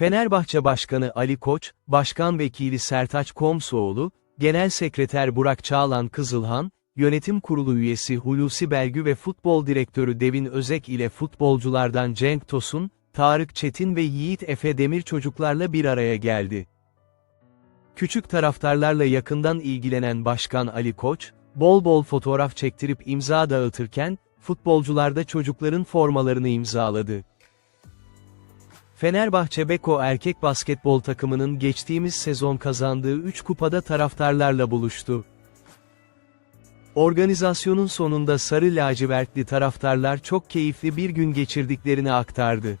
Fenerbahçe Başkanı Ali Koç, Başkan Vekili Sertaç Komsoğlu, Genel Sekreter Burak Çağlan Kızılhan, Yönetim Kurulu üyesi Hulusi Belgü ve Futbol Direktörü Devin Özek ile futbolculardan Cenk Tosun, Tarık Çetin ve Yiğit Efe Demir çocuklarla bir araya geldi. Küçük taraftarlarla yakından ilgilenen Başkan Ali Koç, bol bol fotoğraf çektirip imza dağıtırken, futbolcular da çocukların formalarını imzaladı. Fenerbahçe Beko erkek basketbol takımının geçtiğimiz sezon kazandığı 3 kupada taraftarlarla buluştu. Organizasyonun sonunda sarı lacivertli taraftarlar çok keyifli bir gün geçirdiklerini aktardı.